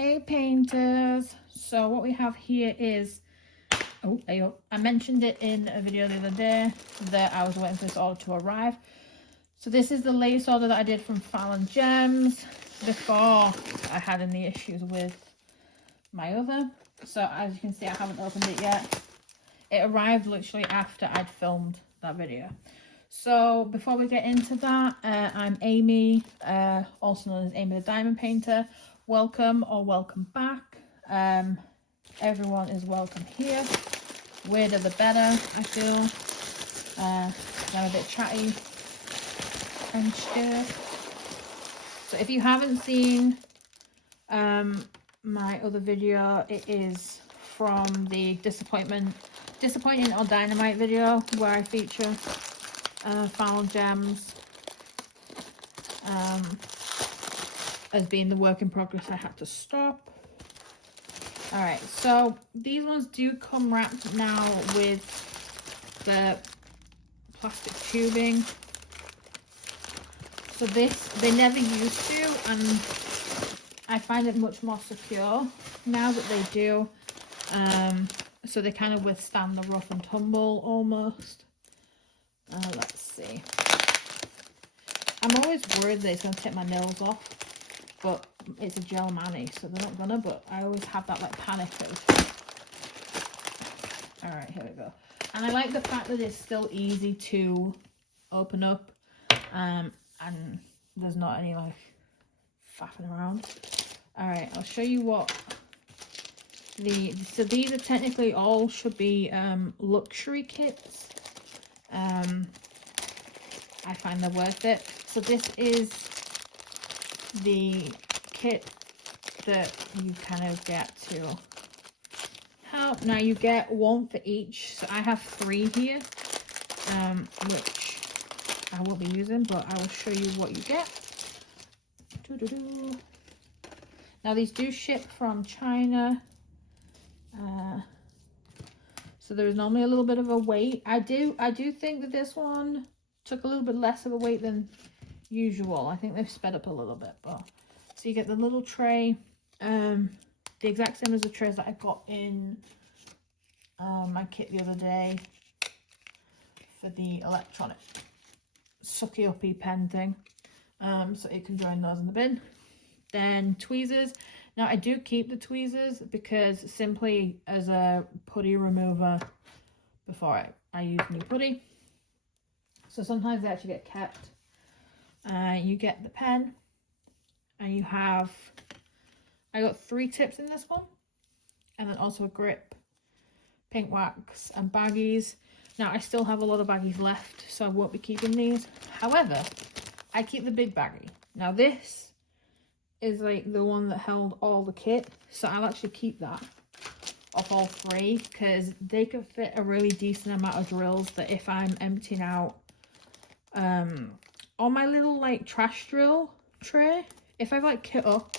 Hey painters, so what we have here is, I mentioned it in a video the other day that I was waiting for this order to arrive. So this is the latest order that I did from Fallon Gems before I had any issues with my other. So as you can see, I haven't opened it yet. It arrived literally after I'd filmed that video. So before we get into that, I'm Amy, also known as Amy the Diamond Painter. Welcome or welcome back. Everyone is welcome here. Weirder the better, I feel. I'm a bit chatty and shit. So if you haven't seen my other video, it is from the disappointing or dynamite video where I feature Fallon Gems as being the work in progress I had to stop. Alright, so these ones do come wrapped now with the plastic tubing. So this, they never used to, and I find it much more secure now that they do. So they kind of withstand the rough and tumble almost. Let's see. I'm always worried that it's going to take my nails off, but it's a gel mani, so they're not gonna, but I always have that like panic of... Alright, here we go. And I like the fact that it's still easy to open up, and there's not any like faffing around. Alright, I'll show you what so these are technically all should be luxury kits. I find they're worth it. So this is the kit that you kind of get to help. Now you get one for each, so I have 3 here, which I won't be using, but I will show you what you get. Now these do ship from China, so there's normally a little bit of a wait. I do think that this one took a little bit less of a wait than usual. I think they've sped up a little bit, but so you get the little tray, the exact same as the trays that I got in my kit the other day for the electronic sucky uppy pen thing. So you can join those in the bin. Then tweezers. Now I do keep the tweezers because simply as a putty remover before I use new putty. So sometimes they actually get kept. You get the pen, and you have, I got 3 tips in this one, and then also a grip, pink wax, and baggies. Now I still have a lot of baggies left, so I won't be keeping these. However, I keep the big baggie. Now this is like the one that held all the kit, so I'll actually keep that of all 3 because they could fit a really decent amount of drills that if I'm emptying out on my little like trash drill tray, if I like kit up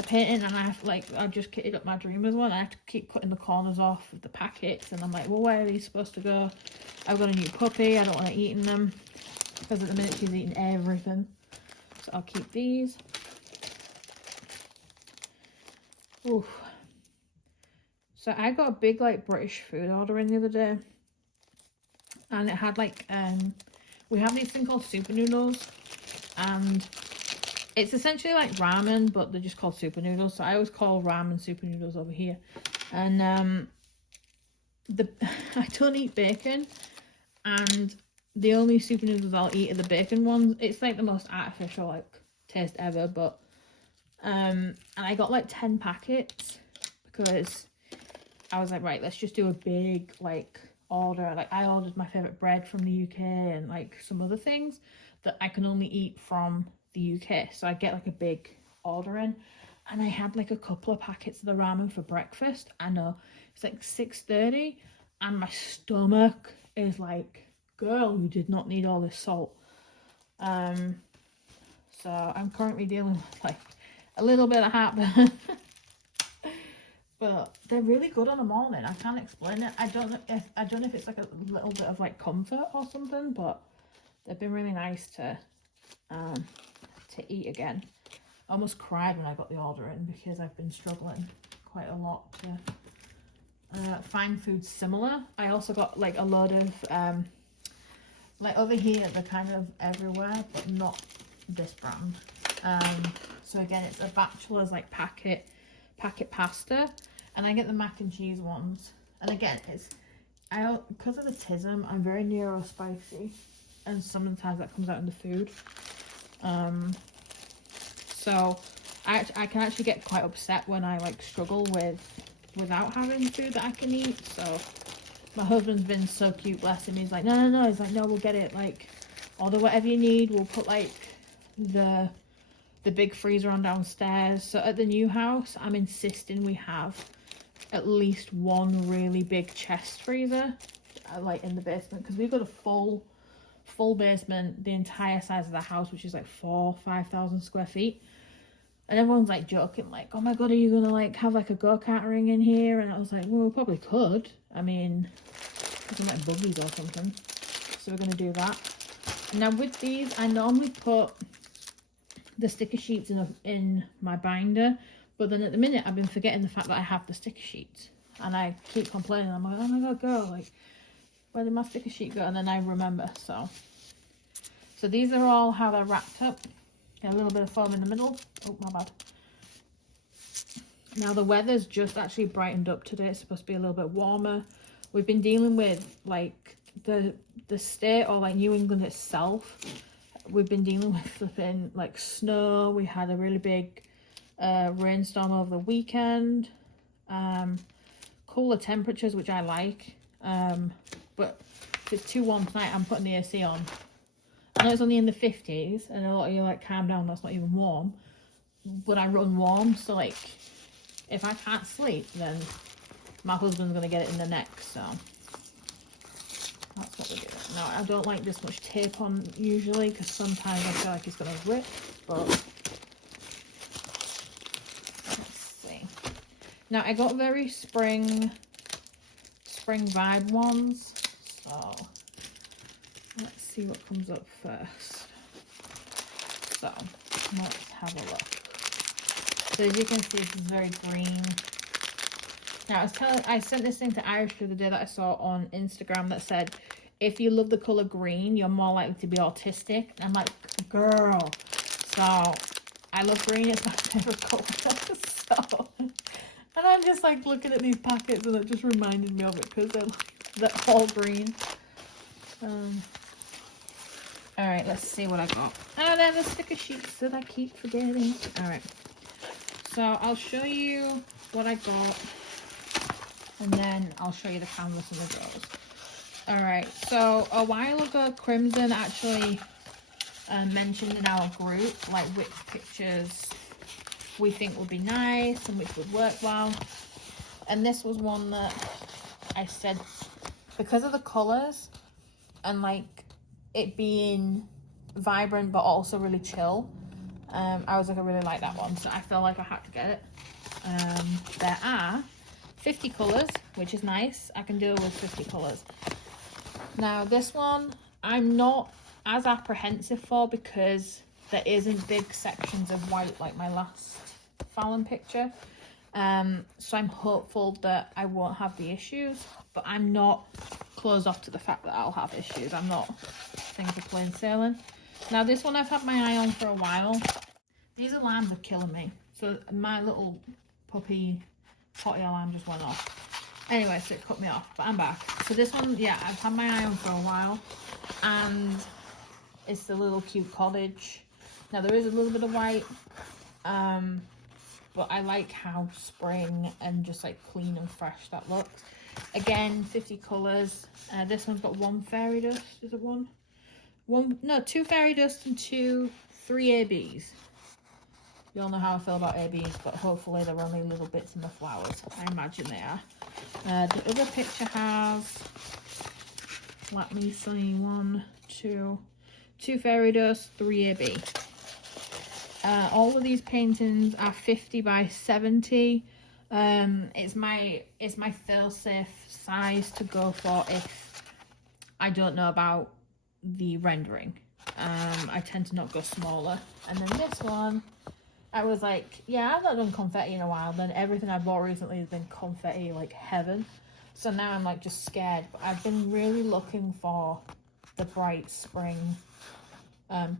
a painting and I have like, I've just kitted up my Dreamers one, I have to keep cutting the corners off of the packets, and I'm like, well, where are these supposed to go? I've got a new puppy, I don't want to eat them because at the minute she's eating everything, so I'll keep these. Oof. So I got a big like British food order in the other day, and it had like we have these thing called super noodles, and it's essentially like ramen, but they're just called super noodles. So I always call ramen super noodles over here. And I don't eat bacon, and the only super noodles I'll eat are the bacon ones. It's like the most artificial like taste ever, but and I got like 10 packets because I was like, right, let's just do a big like order. Like I ordered my favorite bread from the UK and like some other things that I can only eat from the UK, so I get like a big order in, and I had like a couple of packets of the ramen for breakfast. I know it's like 6:30 and my stomach is like, girl, you did not need all this salt. So I'm currently dealing with like a little bit of heartburn. But they're really good on a morning. I can't explain it. I don't know if it's like a little bit of like comfort or something, but they've been really nice to eat again. I almost cried when I got the order in because I've been struggling quite a lot to find food similar. I also got like a load of like over here they're kind of everywhere, but not this brand. So again, it's a bachelor's like packet pasta, and I get the mac and cheese ones. And again, it's because of the tism, I'm very neuro spicy, and sometimes that comes out in the food. So I can actually get quite upset when I like struggle without having food that I can eat. So my husband's been so cute, bless him. He's like, no. He's like, no, we'll get it. Like, order whatever you need. We'll put like the big freezer on downstairs. So at the new house, I'm insisting we have at least one really big chest freezer, like in the basement, because we've got a full basement, the entire size of the house, which is like 5,000 square feet. And everyone's like joking, like, oh my god, are you gonna like have like a go-kart ring in here? And I was like, well, we probably could. I mean, some like buggies or something. So we're gonna do that. Now with these, I normally put the sticker sheets in my binder, but then at the minute I've been forgetting the fact that I have the sticker sheets, and I keep complaining. I'm like, oh my god, girl, like, where did my sticker sheet go? And then I remember. So these are all how they're wrapped up. Get a little bit of foam in the middle. Oh, my bad. Now the weather's just actually brightened up today. It's supposed to be a little bit warmer. We've been dealing with like the state, or like New England itself. We've been dealing with flipping like snow. We had a really big rainstorm over the weekend. Cooler temperatures, which I like. But if it's too warm tonight, I'm putting the AC on. I know it's only in the 50s, and a lot of you are like, calm down, that's not even warm. But I run warm, so like, if I can't sleep, then my husband's gonna get it in the neck, so that's what we're doing. Now, I don't like this much tape on usually, because sometimes I feel like it's gonna rip, but let's see. Now, I got very spring vibe ones, so let's see what comes up first. So let's have a look. So as you can see, this is very green. Now I sent this thing to Irish the other day that I saw on Instagram that said, if you love the color green, you're more likely to be autistic. And I'm like, girl. So I love green, it's my favorite color. So, and I'm just like looking at these packets, and it just reminded me of it because they're all green. Alright, let's see what I got. Oh, they're the sticker sheets that I keep forgetting. Alright. So I'll show you what I got, and then I'll show you the canvas and the drawers. Alright, so a while ago, Crimson actually mentioned in our group, like, which pictures we think would be nice and which would work well. And this was one that I said, because of the colours and, like, it being vibrant but also really chill, I was like, I really like that one, so I felt like I had to get it. There are 50 colours, which is nice. I can deal with 50 colours. Now this one I'm not as apprehensive for, because there isn't big sections of white like my last Fallon picture. So I'm hopeful that I won't have the issues, but I'm not closed off to the fact that I'll have issues. I'm not things are plain sailing. Now this one I've had my eye on for a while. These alarms are killing me. So my little puppy potty alarm just went off. Anyway, so it cut me off, but I'm back. So this one, yeah, I've had my eye on for a while, and it's the little cute cottage. Now there is a little bit of white, but I like how spring and just like clean and fresh that looks. Again, 50 colours. This one's got one fairy dust. Is it one? No, 2 fairy dust and 3 ABs. You all know how I feel about ABs, but hopefully they're only little bits in the flowers. I imagine they are. The other picture has, let me see, 1, 2 fairy dust, 3 AB. All of these paintings are 50 by 70. It's my fail-safe size to go for if I don't know about the rendering. I tend to not go smaller. And then this one I was like, yeah, I've not done confetti in a while. Then everything I bought recently has been confetti like heaven. So now I'm like just scared. But I've been really looking for the bright spring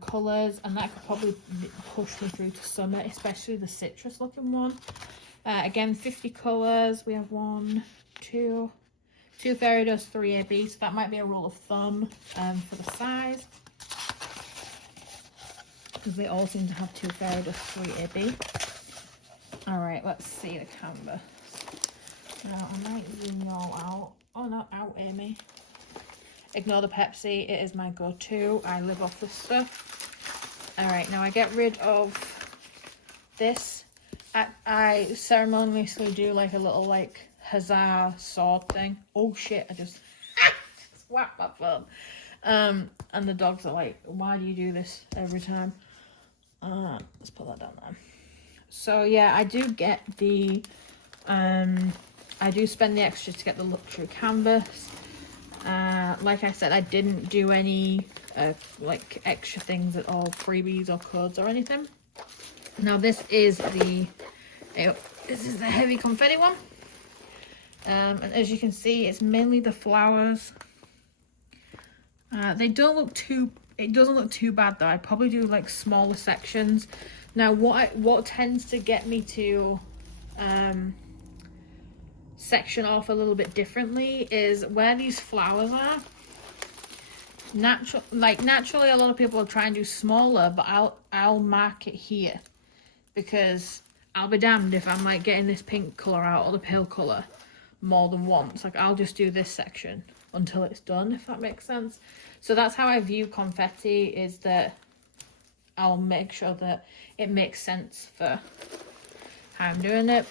colours, and that could probably push me through to summer, especially the citrus looking one. Again, 50 colours. We have 1, 2 fairy dust, 3 AB, so that might be a rule of thumb for the size, because they all seem to have 2 fairy dust, 3 AB. All right, let's see the canvas. Now I might zoom y'all out. Oh no, out, Amy. Ignore the Pepsi, it is my go-to. I live off this stuff. All right, now I get rid of this. I ceremoniously do like a little like huzzah sword thing. Oh shit, I just whacked my phone. And the dogs are like, why do you do this every time? Let's put that down there. So yeah, I do get the I do spend the extra to get the luxury canvas. Like I said, I didn't do any like extra things at all, freebies or codes or anything. Now this is the heavy confetti one, and as you can see, it's mainly the flowers. They don't look too. It doesn't look too bad though. I probably do like smaller sections. Now what tends to get me to section off a little bit differently is where these flowers are. Naturally, a lot of people will try and do smaller, but I'll mark it here, because I'll be damned if I'm like getting this pink color out or the pale color more than once. Like, I'll just do this section until it's done, if that makes sense. So that's how I view confetti, is that I'll make sure that it makes sense for how I'm doing it.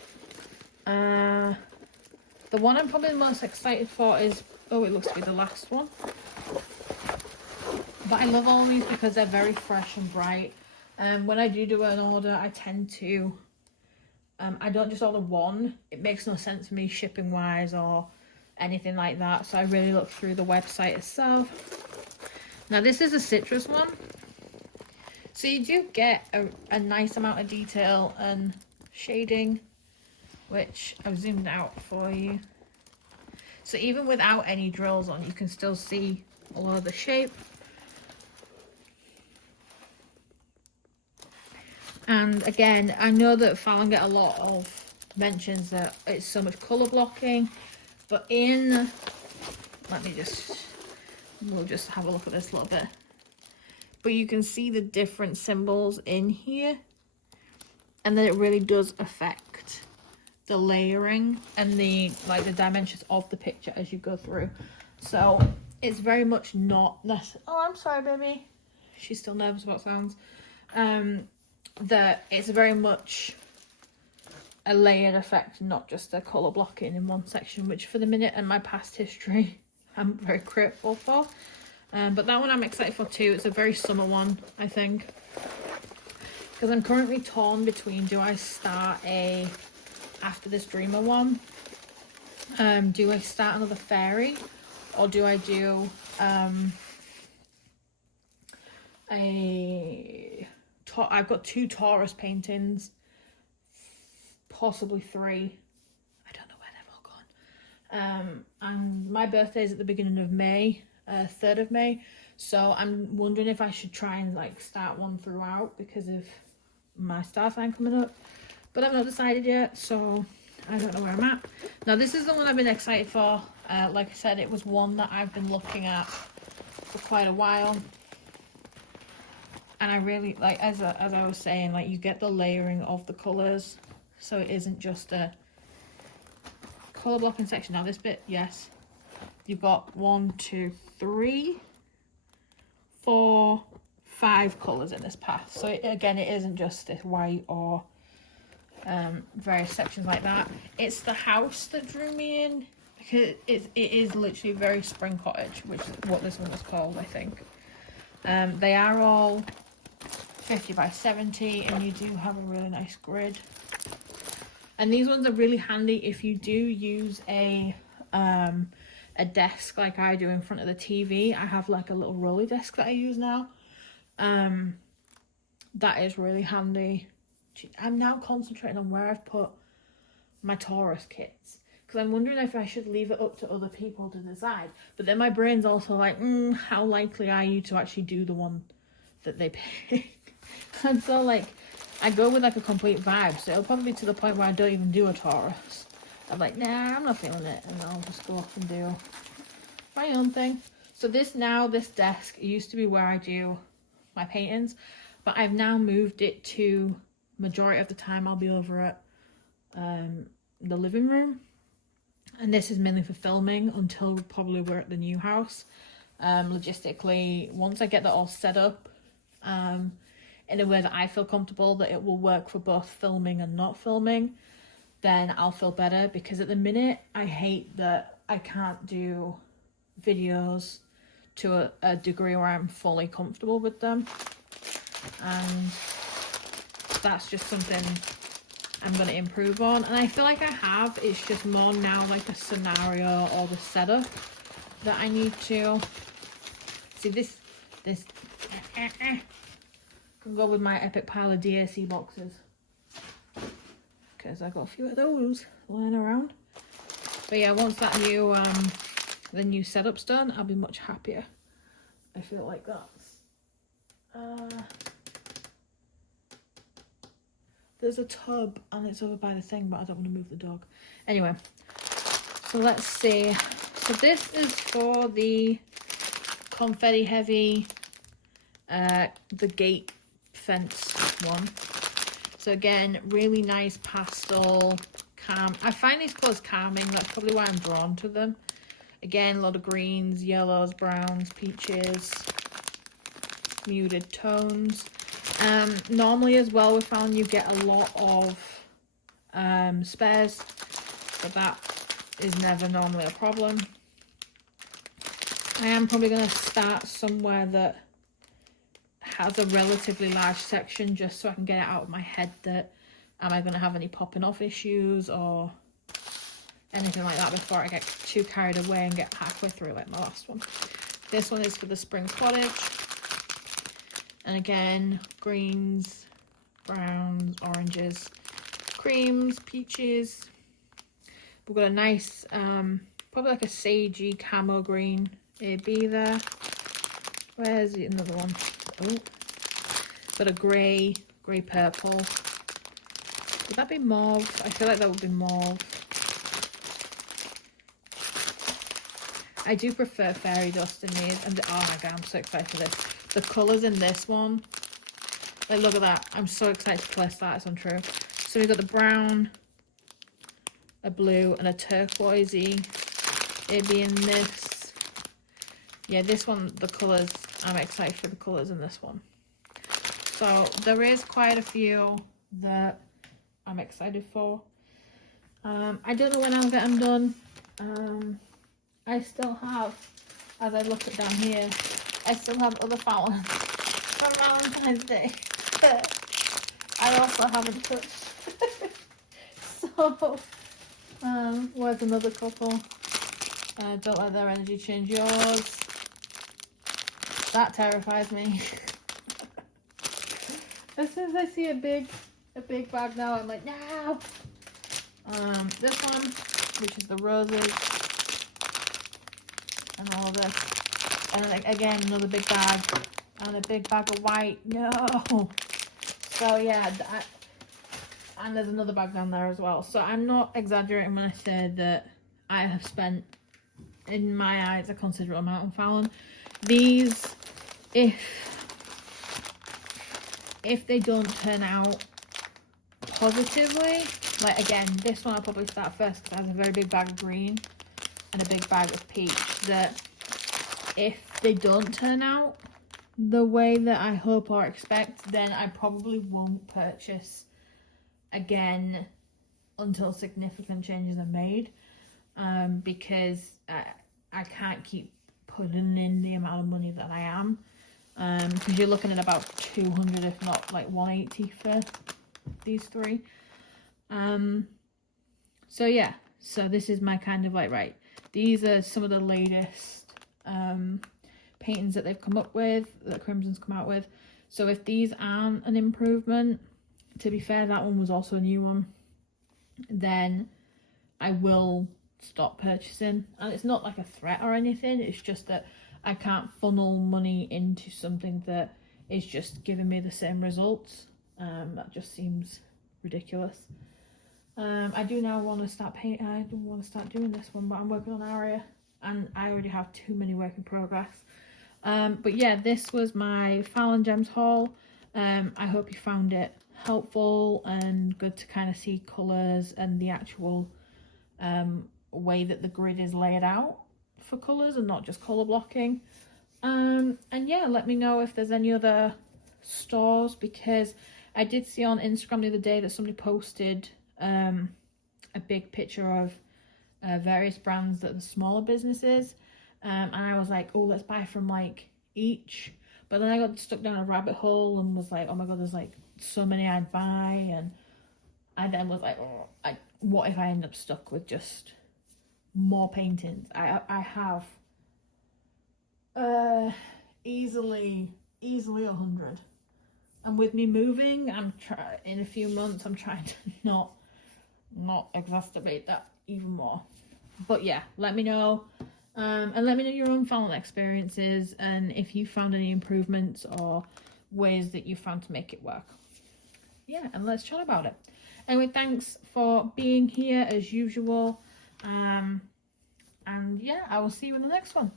The one I'm probably the most excited for is, oh, it looks to be the last one. But I love all of these because they're very fresh and bright. When I do an order, I tend to, I don't just order one. It makes no sense for me shipping wise or anything like that. So I really look through the website itself. Now this is a citrus one. So you do get a nice amount of detail and shading, which I've zoomed out for you. So even without any drills on, you can still see a lot of the shape. And again, I know that Fallon get a lot of mentions that it's so much colour blocking, but we'll just have a look at this a little bit. But you can see the different symbols in here, and then it really does affect the layering and the dimensions of the picture as you go through. So it's very much not necessary. Oh, I'm sorry, baby. She's still nervous about sounds. That it's very much a layered effect, not just a colour blocking in one section, which for the minute and my past history I'm very grateful for. But that one I'm excited for too. It's a very summer one, I think, because I'm currently torn between, do I start after this dreamer one, do I start another fairy, or do I do I've got 2 Taurus paintings, possibly 3. I don't know where they've all gone. And my birthday is at the beginning of May, 3rd of May. So I'm wondering if I should try and like start one throughout because of my star sign coming up. But I've not decided yet, so I don't know where I'm at. Now this is the one I've been excited for. Like I said, it was one that I've been looking at for quite a while. And I really, like, as I was saying, like, you get the layering of the colours. So it isn't just a colour blocking section. Now this bit, yes. You've got 1, 2, 3, 4, 5 colours in this path. So again, it isn't just this white or various sections like that. It's the house that drew me in, because it is literally very spring cottage, which is what this one was called, I think. They are all 50 by 70, and you do have a really nice grid. And these ones are really handy if you do use a desk like I do in front of the TV. I have like a little rolly desk that I use now. That is really handy I'm now concentrating on where I've put my Taurus kits, because I'm wondering if I should leave it up to other people to decide. But then my brain's also like, how likely are you to actually do the one that they pick? And so like, I go with like a complete vibe, so it'll probably be to the point where I don't even do a Taurus. I'm like, nah, I'm not feeling it, and I'll just go off and do my own thing. So this desk, it used to be where I do my paintings, but I've now moved it to, majority of the time I'll be over at the living room, and this is mainly for filming until probably we're at the new house. Logistically, once I get that all set up in a way that I feel comfortable that it will work for both filming and not filming, then I'll feel better, because at the minute I hate that I can't do videos to a degree where I'm fully comfortable with them, and that's just something I'm going to improve on, and I feel like I have. It's just more now like a scenario or the setup that I need to see. This can go with my epic pile of DAC boxes, because I got a few of those lying around. But yeah, once that new the new setup's done, I'll be much happier. I feel like that's there's a tub and it's over by the thing, but I don't want to move the dog. Anyway, so let's see. So this is for the confetti heavy, the gate fence one. So again, really nice pastel, calm. I find these colours calming. That's probably why I'm drawn to them. Again, a lot of greens, yellows, browns, peaches, muted tones. Normally as well with Fallon you get a lot of spares, but that is never normally a problem. I am probably going to start somewhere that has a relatively large section, just so I can get it out of my head that am I going to have any popping off issues or anything like that before I get too carried away and get halfway through like my last one. This one is for the spring cottage, and again, greens, browns, oranges, creams, peaches. We've got a nice probably like a sagey camo green AB there. Where's another one? Oh, got a grey purple. Would that be mauve? I feel like that would be mauve. I do prefer fairy dust in these, and oh my god, I'm so excited for this. The colours in this one, like look at that. I'm so excited to place that, it's untrue. So we've got the brown, a blue, and a turquoisey AB in this. Yeah, this one, the colours, I'm excited for the colours in this one. So there is quite a few that I'm excited for. I don't know when I'll get them done. I still have, as I look at down here, I still have other Fallons from Valentine's Day that I also haven't touched. So, where's another couple? Don't let their energy change yours. That terrifies me. As soon as I see a big bag now, I'm like, no. This one, which is the roses, and all of this, and then again another big bag, and a big bag of white. No. So yeah, and there's another bag down there as well. So I'm not exaggerating when I say that I have spent, in my eyes, a considerable amount on Fallon. These, if they don't turn out positively, like again, this one I'll probably start first because it has a very big bag of green and a big bag of peach, that if they don't turn out the way that I hope or expect, then I probably won't purchase again until significant changes are made, because I can't keep putting in the amount of money that I am, because you're looking at about 200 if not like 180 for these three. So yeah, so this is my kind of like, right, these are some of the latest paintings that they've come up with, that Crimson's come out with. So if these aren't an improvement, to be fair, that one was also a new one, then I will stop purchasing. And it's not like a threat or anything, it's just that I can't funnel money into something that is just giving me the same results. That just seems ridiculous. I do now want to start painting. I do want to start doing this one, but I'm working on Aria and I already have too many work in progress. But yeah, this was my Fallon Gems haul. I hope you found it helpful and good to kind of see colours and the actual way that the grid is laid out for colours and not just colour blocking. And yeah, let me know if there's any other stores, because I did see on Instagram the other day that somebody posted a big picture of various brands that are the smaller businesses, and I was like, oh, let's buy from like each. But then I got stuck down a rabbit hole and was like, oh my god, there's like so many I'd buy, and I then was like, oh, what if I end up stuck with just more paintings? I have easily 100, and with me moving, in a few months I'm trying to not exacerbate that even more. But yeah, let me know, and let me know your own Fallon experiences and if you found any improvements or ways that you found to make it work. Yeah, and let's chat about it. Anyway, thanks for being here as usual, and yeah, I will see you in the next one.